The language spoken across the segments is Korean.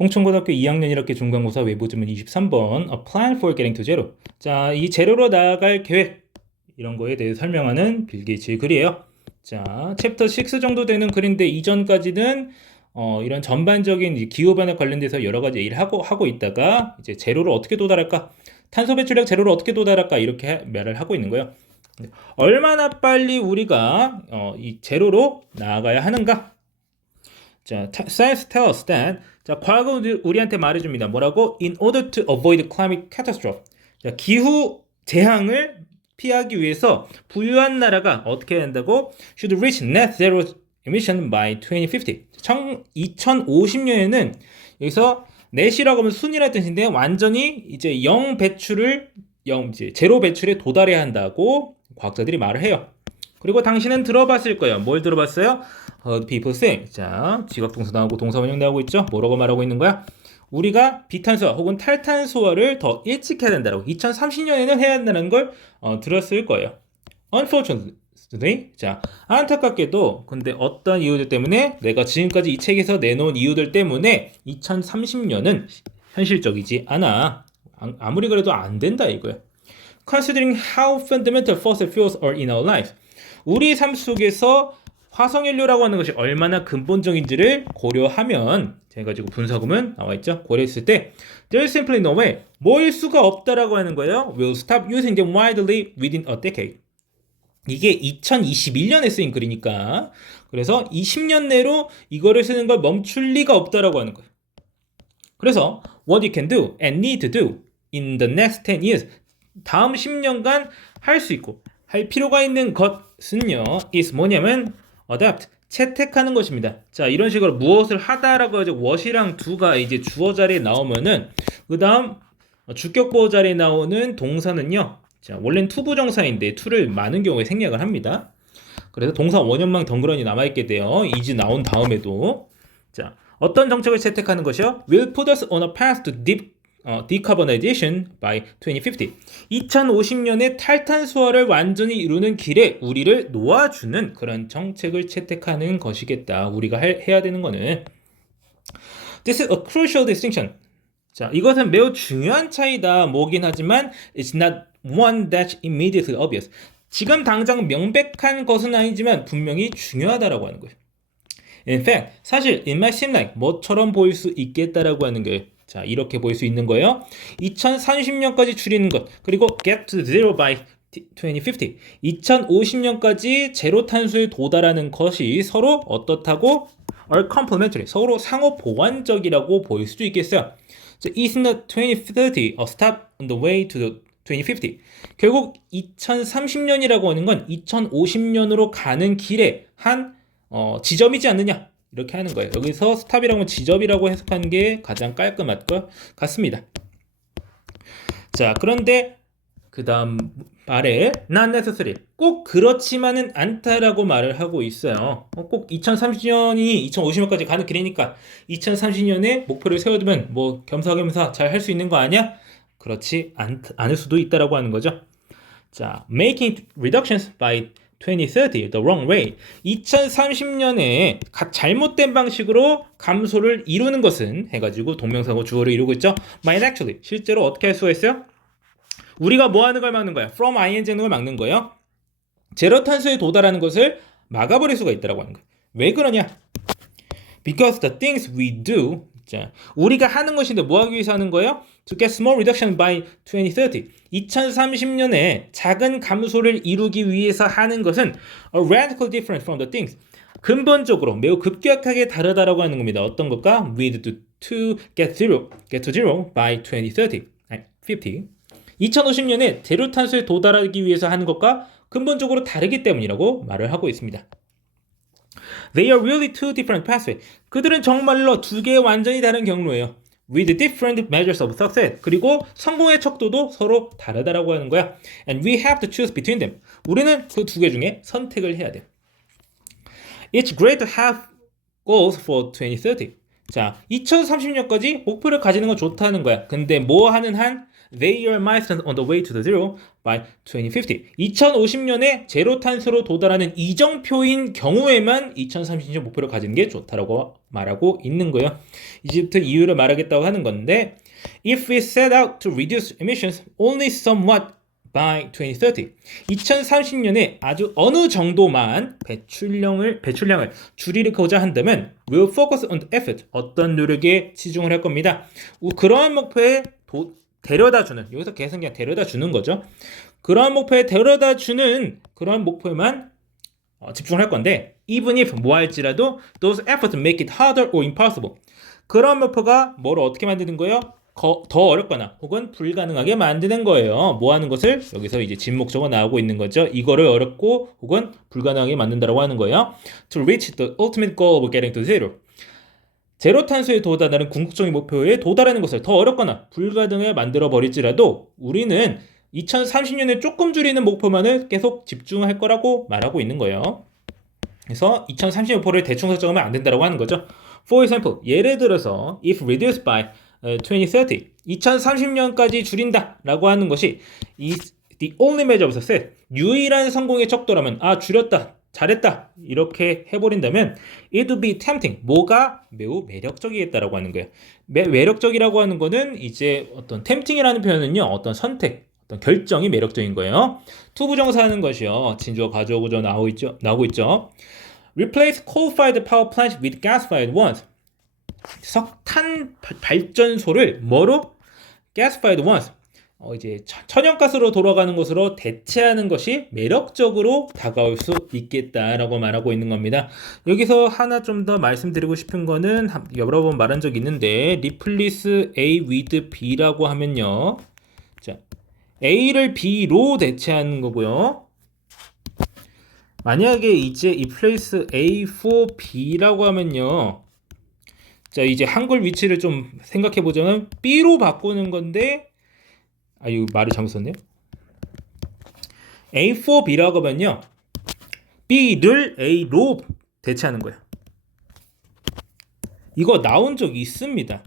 홍천고등학교 2학년 1학기 중간고사 외부지문 23번 A plan for getting to zero. 자, 이 제로로 나아갈 계획 이런 거에 대해 설명하는 빌 게이츠의 글이에요. 자, 챕터 6 정도 되는 글인데 이전까지는 이런 전반적인 이제 기후변화 관련돼서 여러 가지 얘기를 하고 있다가 이제 제로로 어떻게 도달할까? 탄소 배출량 제로로 어떻게 도달할까? 이렇게 말을 하고 있는 거예요. 얼마나 빨리 우리가 이 제로로 나아가야 하는가? 자, science tells that 자, 과학은 우리한테 말해줍니다. 뭐라고? In order to avoid climate catastrophe. 자, 기후 재앙을 피하기 위해서 부유한 나라가 어떻게 해야 한다고? Should reach net zero emission by 2050. 2050년에는 여기서 net이라고 하면 순이라는 뜻인데 완전히 이제 이제 제로 배출에 도달해야 한다고 과학자들이 말을 해요. 그리고 당신은 들어봤을 거예요. 뭘 들어봤어요? People say. 자, 지각동사 나오고 동사 원형 나오고 있죠? 뭐라고 말하고 있는 거야? 우리가 비탄소화 혹은 탈탄소화를 더 일찍 해야 된다고 2030년에는 해야 한다는 걸 들었을 거예요. Unfortunately, 자, 안타깝게도 근데 어떤 이유들 때문에 내가 지금까지 이 책에서 내놓은 이유들 때문에 2030년은 현실적이지 않아. 아무리 그래도 안 된다 이거야. Considering how fundamental fossil fuels are in our life. 우리 삶 속에서 화석연료라고 하는 것이 얼마나 근본적인지를 고려하면 해가지고 분석음은 나와있죠. 고려했을 때 There's simply no way 모일 수가 없다라고 하는 거예요. We'll stop using them widely within a decade. 이게 2021년에 쓰인 글이니까 그래서 20년 내로 이거를 쓰는 걸 멈출 리가 없다라고 하는 거예요. 그래서 What you can do and need to do in the next 10 years 다음 10년간 할 수 있고 할 필요가 있는 것은요 is 뭐냐면 adapt 채택하는 것입니다. 자, 이런 식으로 무엇을 하다라고 하죠. what이랑 do가 이제 주어 자리에 나오면은 그 다음 주격 보호 자리에 나오는 동사는요. 자, 원래는 투부정사인데 to를 많은 경우에 생략을 합니다. 그래서 동사 원형만 덩그러니 남아있게 돼요. is 나온 다음에도. 자, 어떤 정책을 채택하는 것이요? will put us on a path to decarbonization by 2050. 2050년에 탈탄소화를 완전히 이루는 길에 우리를 놓아주는 그런 정책을 채택하는 것이겠다. 우리가 해야 되는 거는 This is a crucial distinction. 자, 이것은 매우 중요한 차이다. 뭐긴 하지만 it's not one that's immediately obvious. 지금 당장 명백한 것은 아니지만 분명히 중요하다라고 하는 거예요. In fact, 사실 it might seem like 뭐처럼 보일 수 있겠다라고 하는 거예요. 자, 이렇게 보일 수 있는 거예요. 2030년까지 줄이는 것, 그리고 get to zero by 2050. 2050년까지 제로 탄소에 도달하는 것이 서로 어떻다고? are complementary. 서로 상호 보완적이라고 보일 수도 있겠어요. So, isn't the 2030 a step on the way to the 2050? 결국 2030년이라고 하는 건 2050년으로 가는 길에 한 지점이지 않느냐 이렇게 하는 거예요. 여기서 스탑이라고 하면 지점이라고 해석하는 게 가장 깔끔할 것 같습니다. 자, 그런데 그 다음 말에 not necessary 꼭 그렇지만은 않다라고 말을 하고 있어요. 꼭 2030년이 2050년까지 가는 길이니까 2030년에 목표를 세워두면 뭐 겸사겸사 잘 할 수 있는 거 아니야? 그렇지 않을 수도 있다라고 하는 거죠. 자, making reductions by 2030, the wrong way. 2030년에 잘못된 방식으로 감소를 이루는 것은 해가지고 동명사고 주어를 이루고 있죠. might actually 실제로 어떻게 할 수가 있어요? 우리가 뭐 하는 걸 막는 거야? from ing 하는 걸 막는 거예요. 제로 탄소에 도달하는 것을 막아버릴 수가 있다라고 하는 거예요. 왜 그러냐? Because the things we do 자, 우리가 하는 것인데 뭐 하기 위해서 하는 거예요? To get small reduction by 2030. 2030년에 작은 감소를 이루기 위해서 하는 것은 radically different from the things. 근본적으로 매우 급격하게 다르다라고 하는 겁니다. 어떤 것과? With to get to zero by 2030. 50. 2050년에 제로 탄소에 도달하기 위해서 하는 것과 근본적으로 다르기 때문이라고 말을 하고 있습니다. They are really two different pathways. 그들은 정말로 두 개의 완전히 다른 경로예요. With different measures of success. 그리고 성공의 척도도 서로 다르다라고 하는 거야. And we have to choose between them. 우리는 그 두 개 중에 선택을 해야 돼. It's great to have goals for 2030. 자, 2030년까지 목표를 가지는 건 좋다는 거야. 근데 뭐 하는 한? they are milestones on the way to the zero by 2050. 2050년에 제로 탄소로 도달하는 이정표인 경우에만 2030년 목표를 가지는 게 좋다라고 말하고 있는 거예요. 이제부터 이유를 말하겠다고 하는 건데 if we set out to reduce emissions only somewhat by 2030. 2030년에 아주 어느 정도만 배출량을 줄이고자 한다면 we'll focus on the effort. 어떤 노력에 치중을 할 겁니다. 그러한 목표에 데려다주는 여기서 계속 그냥 데려다주는 거죠. 그러한 목표에 데려다주는 그러한 목표에만 집중을 할 건데 even if 뭐 할지라도 those efforts make it harder or impossible. 그러한 목표가 뭐를 어떻게 만드는 거예요? 더 어렵거나 혹은 불가능하게 만드는 거예요. 뭐 하는 것을 여기서 이제 진목적으로 나오고 있는 거죠. 이거를 어렵고 혹은 불가능하게 만든다라고 하는 거예요. To reach the ultimate goal of getting to zero. 제로 탄소에 도달하는 궁극적인 목표에 도달하는 것을 더 어렵거나 불가능하게 만들어 버릴지라도 우리는 2030년에 조금 줄이는 목표만을 계속 집중할 거라고 말하고 있는 거예요. 그래서 2030년 목표를 대충 설정하면 안 된다라고 하는 거죠. For example, 예를 들어서 if reduced by 2030, 2030년까지 줄인다라고 하는 것이 the only measure of success, 유일한 성공의 척도라면 줄였다, 잘했다 이렇게 해버린다면 it would be tempting, 뭐가 매우 매력적이겠다라고 하는 거예요. 매력적이라고 하는 거는 이제 어떤 tempting이라는 표현은요 어떤 선택, 어떤 결정이 매력적인 거예요. 투부정사 하는 것이요 진주어 가주어 구조 나오고 있죠. Replace coal-fired power plants with gas-fired ones. 석탄 발전소를 뭐로? gas-fired ones. 이제 천연가스로 돌아가는 것으로 대체하는 것이 매력적으로 다가올 수 있겠다라고 말하고 있는 겁니다. 여기서 하나 좀 더 말씀드리고 싶은 거는 여러 번 말한 적이 있는데 replace A with B라고 하면요. 자, A를 B로 대체하는 거고요. 만약에 이제 replace A for B라고 하면요. 자, 이제 한글 위치를 좀 생각해 보자면 B로 바꾸는 건데 이거 말을 잘못 썼네요. A for B라고 하면요. B를 A로 대체하는 거예요. 이거 나온 적 있습니다.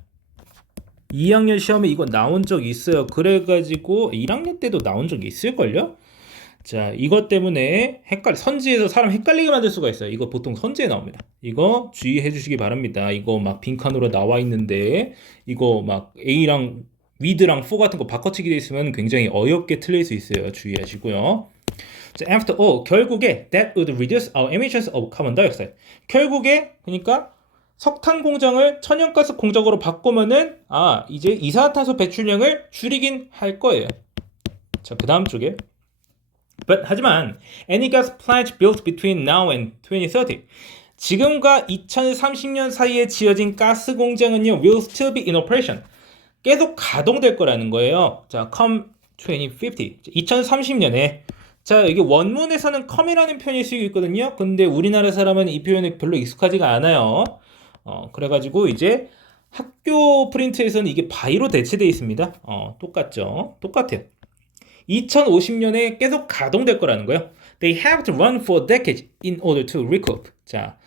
2학년 시험에 이거 나온 적 있어요. 그래가지고 1학년 때도 나온 적이 있을걸요? 자, 이것 때문에 선지에서 사람 헷갈리게 만들 수가 있어요. 이거 보통 선지에 나옵니다. 이거 주의해 주시기 바랍니다. 이거 막 빈칸으로 나와 있는데 이거 막 A랑 with랑 for 같은 거 바꿔치기 돼 있으면 굉장히 어렵게 틀릴 수 있어요. 주의하시고요. 자, after all, 결국에 that would reduce our emissions of carbon dioxide. 결국에 그러니까 석탄 공장을 천연가스 공장으로 바꾸면은 이제 이산화탄소 배출량을 줄이긴 할 거예요. 자, 그 다음 쪽에 하지만 any gas plant built between now and 2030 지금과 2030년 사이에 지어진 가스 공장은요 will still be in operation 계속 가동될 거라는 거예요. 자, come 2050 2030년에 자, 이게 원문에서는 come이라는 표현이 쓰이고 있거든요. 근데 우리나라 사람은 이 표현이 별로 익숙하지가 않아요. 그래가지고 이제 학교 프린트에서는 이게 by로 대체되어 있습니다. 똑같죠? 똑같아요. 2050년에 계속 가동될 거라는 거예요. They have to run for decades in order to recoup. 자,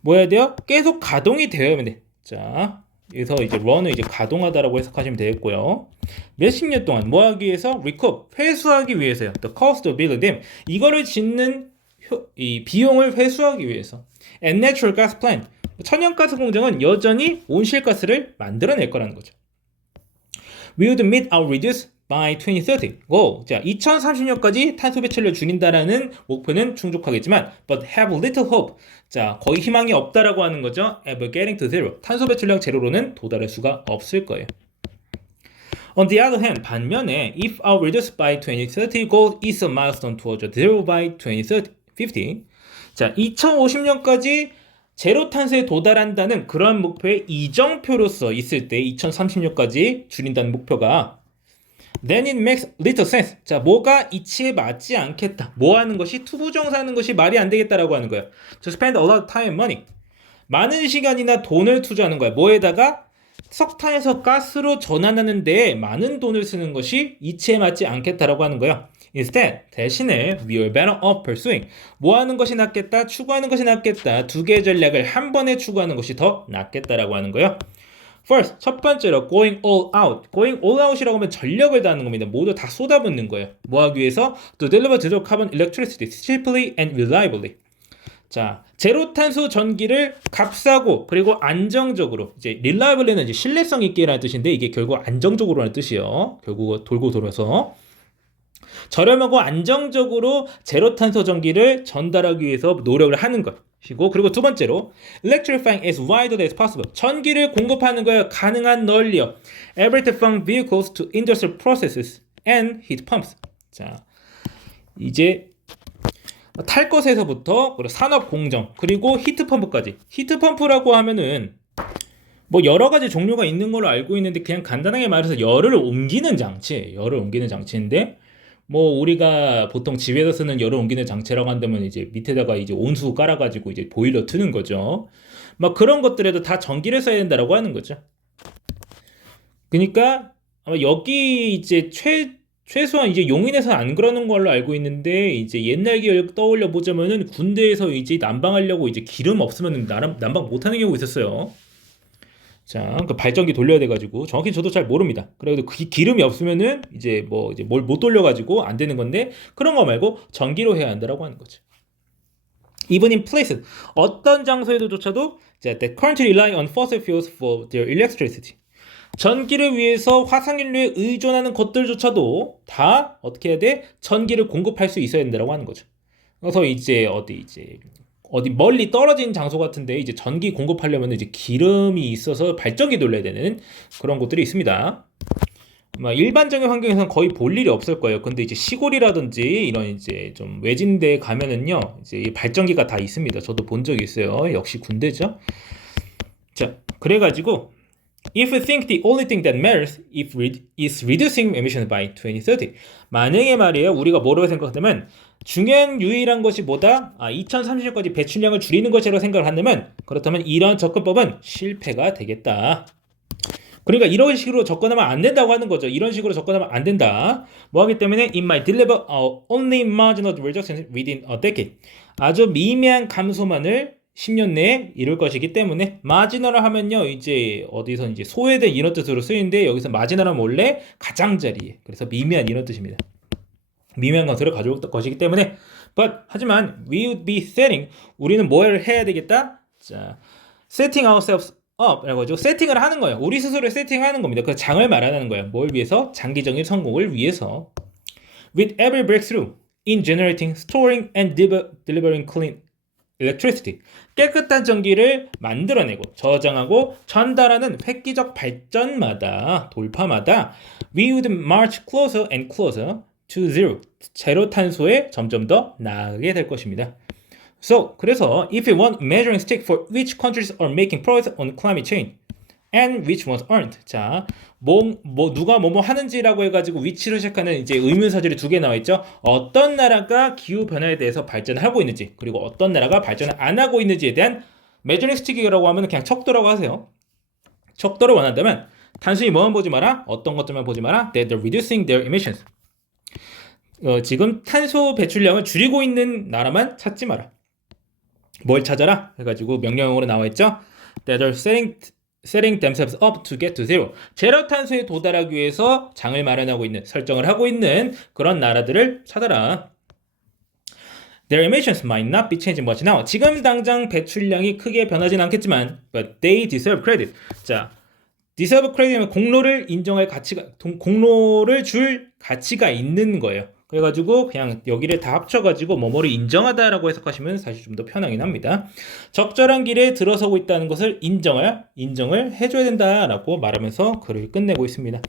뭐 해야 돼요? 계속 가동이 되어야만 돼. 자, 여기서 이제 run을 이제 가동하다라고 해석하시면 되겠고요. 몇십 년 동안 뭐 하기 위해서? recoup, 회수하기 위해서요. The cost of building them. 이거를 짓는 이 비용을 회수하기 위해서. And natural gas plant. 천연가스 공장은 여전히 온실가스를 만들어낼 거라는 거죠. We would meet our reduce by 2030. 자, 2030년까지 탄소 배출을 줄인다라는 목표는 충족하겠지만 but have little hope. 자, 거의 희망이 없다라고 하는 거죠. Ever getting to zero. 탄소 배출량 제로로는 도달할 수가 없을 거예요. On the other hand, 반면에 if our reduce by 2030 goal is a milestone towards zero by 2050. 자, 2050년까지 제로 탄소에 도달한다는 그런 목표의 이정표로서 있을 때 2030년까지 줄인다는 목표가 then it makes little sense. 자, 뭐가 이치에 맞지 않겠다. 뭐 하는 것이 투부정사하는 것이 말이 안 되겠다라고 하는 거예요. To spend a lot of time and money. 많은 시간이나 돈을 투자하는 거야. 뭐에다가 석탄에서 가스로 전환하는 데에 많은 돈을 쓰는 것이 이치에 맞지 않겠다라고 하는 거예요. Instead, 대신에 we are better off pursuing. 뭐 하는 것이 낫겠다? 추구하는 것이 낫겠다. 두 개의 전략을 한 번에 추구하는 것이 더 낫겠다라고 하는 거예요. First, 첫 번째로 going all out. going all out이라고 하면 전력을 다하는 겁니다. 모두 다 쏟아붓는 거예요. 뭐 하기 위해서? To deliver zero carbon electricity cheaply and reliably. 자, 제로 탄소 전기를 값싸고 그리고 안정적으로 이제 reliably는 이제 신뢰성 있게라는 뜻인데 이게 결국 안정적으로라는 뜻이에요. 결국 돌고 돌아서 저렴하고 안정적으로 제로 탄소 전기를 전달하기 위해서 노력을 하는 것이고 그리고 두 번째로 electrifying as widely as possible. 전기를 공급하는 거에 가능한 널리요. Able from vehicles to industrial processes and heat pumps. 자, 이제 탈 것에서부터 그리고 산업 공정 그리고 히트 펌프까지. 히트 펌프라고 하면은 뭐 여러 가지 종류가 있는 걸로 알고 있는데 그냥 간단하게 말해서 열을 옮기는 장치, 열을 옮기는 장치인데 뭐 우리가 보통 집에서 쓰는 열을 옮기는 장치라고 한다면 이제 밑에다가 이제 온수 깔아가지고 이제 보일러 트는 거죠. 막 그런 것들에도 다 전기를 써야 된다라고 하는 거죠. 그러니까 아마 여기 이제 최소한 이제 용인에서 안 그러는 걸로 알고 있는데 이제 옛날 기억 떠올려 보자면은 군대에서 이제 난방하려고 이제 기름 없으면 난방 못 하는 경우 있었어요. 자, 그 발전기 돌려야 돼가지고 정확히 저도 잘 모릅니다. 그래도 그 기름이 없으면은 이제 뭘 못 돌려가지고 안 되는 건데 그런 거 말고 전기로 해야 한다라고 하는 거죠. Even in places 어떤 장소에도조차도 that currently rely on fossil fuels for their electricity. 전기를 위해서 화석연료에 의존하는 것들조차도 다 어떻게 해야 돼? 전기를 공급할 수 있어야 된다라고 하는 거죠. 그래서 이제 어디 멀리 떨어진 장소 같은데 이제 전기 공급하려면 이제 기름이 있어서 발전기 돌려야 되는 그런 곳들이 있습니다. 일반적인 환경에서는 거의 볼 일이 없을 거예요. 근데 이제 시골이라든지 이런 이제 좀 외진데 가면은요, 이제 이 발전기가 다 있습니다. 저도 본 적이 있어요. 역시 군대죠. 자, 그래가지고 if we think the only thing that matters is reducing emissions by 2030. 만약에 말이에요, 우리가 뭐라고 생각하냐면 중요한 유일한 것이 뭐다? 2030년까지 배출량을 줄이는 것이라고 생각을 한다면 그렇다면 이런 접근법은 실패가 되겠다. 그러니까 이런 식으로 접근하면 안 된다고 하는 거죠. 이런 식으로 접근하면 안 된다. 뭐 하기 때문에 it might deliver only marginal reduction within a decade. 아주 미미한 감소만을 10년 내에 이룰 것이기 때문에 마지널을 하면요 이제 어디서 이제 소외된 이런 뜻으로 쓰이는데 여기서 마지널은 원래 가장자리 그래서 미미한 이런 뜻입니다. 미미한 감소를 가져올 것이기 때문에 하지만 we would be setting 우리는 뭘 해야 되겠다? 자, setting ourselves up 라고 하죠. 세팅을 하는 거예요. 우리 스스로 세팅하는 겁니다. 그 장을 말하는 거예요. 뭘 위해서? 장기적인 성공을 위해서. With every breakthrough in generating, storing and delivering clean electricity. 깨끗한 전기를 만들어내고 저장하고 전달하는 획기적 발전마다 돌파마다 we would march closer and closer to zero. 제로 탄소에 점점 더 나아가게 될 것입니다. So, 그래서 if we want measuring stick for which countries are making progress on climate change and which ones aren't. 자, 누가 뭐뭐 하는지라고 해가지고 위치를 시작하는 이제 의문사절이 두 개 나와 있죠. 어떤 나라가 기후 변화에 대해서 발전을 하고 있는지, 그리고 어떤 나라가 발전을 안 하고 있는지에 대한 measuring stick이라고 하면 그냥 척도라고 하세요. 척도를 원한다면 단순히 뭐만 보지 마라, 어떤 것들만 보지 마라. They're reducing their emissions. 지금 탄소 배출량을 줄이고 있는 나라만 찾지 마라. 뭘 찾아라? 해가지고 명령어로 나와 있죠. That are setting themselves up to get to zero. 제로 탄소에 도달하기 위해서 장을 마련하고 있는, 설정을 하고 있는 그런 나라들을 찾아라. Their emissions might not be changing much now. 지금 당장 배출량이 크게 변하진 않겠지만, but they deserve credit. 자, deserve credit은 공로를 인정할 가치가, 공로를 줄 가치가 있는 거예요. 그래가지고 그냥 여기를 다 합쳐가지고 뭐뭐를 인정하다라고 해석하시면 사실 좀 더 편하긴 합니다. 적절한 길에 들어서고 있다는 것을 인정을 해줘야 된다라고 말하면서 글을 끝내고 있습니다.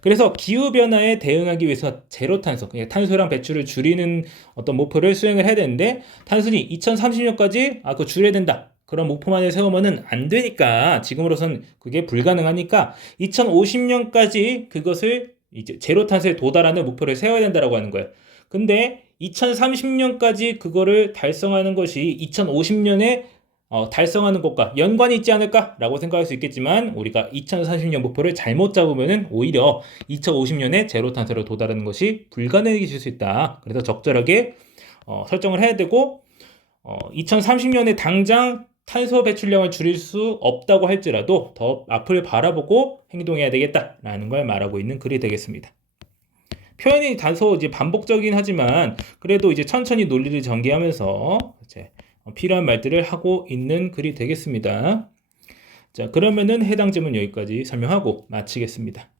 그래서 기후변화에 대응하기 위해서 제로 탄소, 그러니까 탄소량 배출을 줄이는 어떤 목표를 수행을 해야 되는데 단순히 2030년까지 그거 줄여야 된다. 그런 목표만을 세우면은 안 되니까 지금으로선 그게 불가능하니까 2050년까지 그것을 이제 제로 탄소에 도달하는 목표를 세워야 된다라고 하는 거예요. 근데 2030년까지 그거를 달성하는 것이 2050년에 달성하는 것과 연관이 있지 않을까라고 생각할 수 있겠지만 우리가 2030년 목표를 잘못 잡으면은 오히려 2050년에 제로 탄소로 도달하는 것이 불가능해질 수 있다. 그래서 적절하게 설정을 해야 되고 2030년에 당장 탄소 배출량을 줄일 수 없다고 할지라도 더 앞을 바라보고 행동해야 되겠다라는 걸 말하고 있는 글이 되겠습니다. 표현이 다소 이제 반복적이긴 하지만 그래도 이제 천천히 논리를 전개하면서 이제 필요한 말들을 하고 있는 글이 되겠습니다. 자, 그러면은 해당 질문 여기까지 설명하고 마치겠습니다.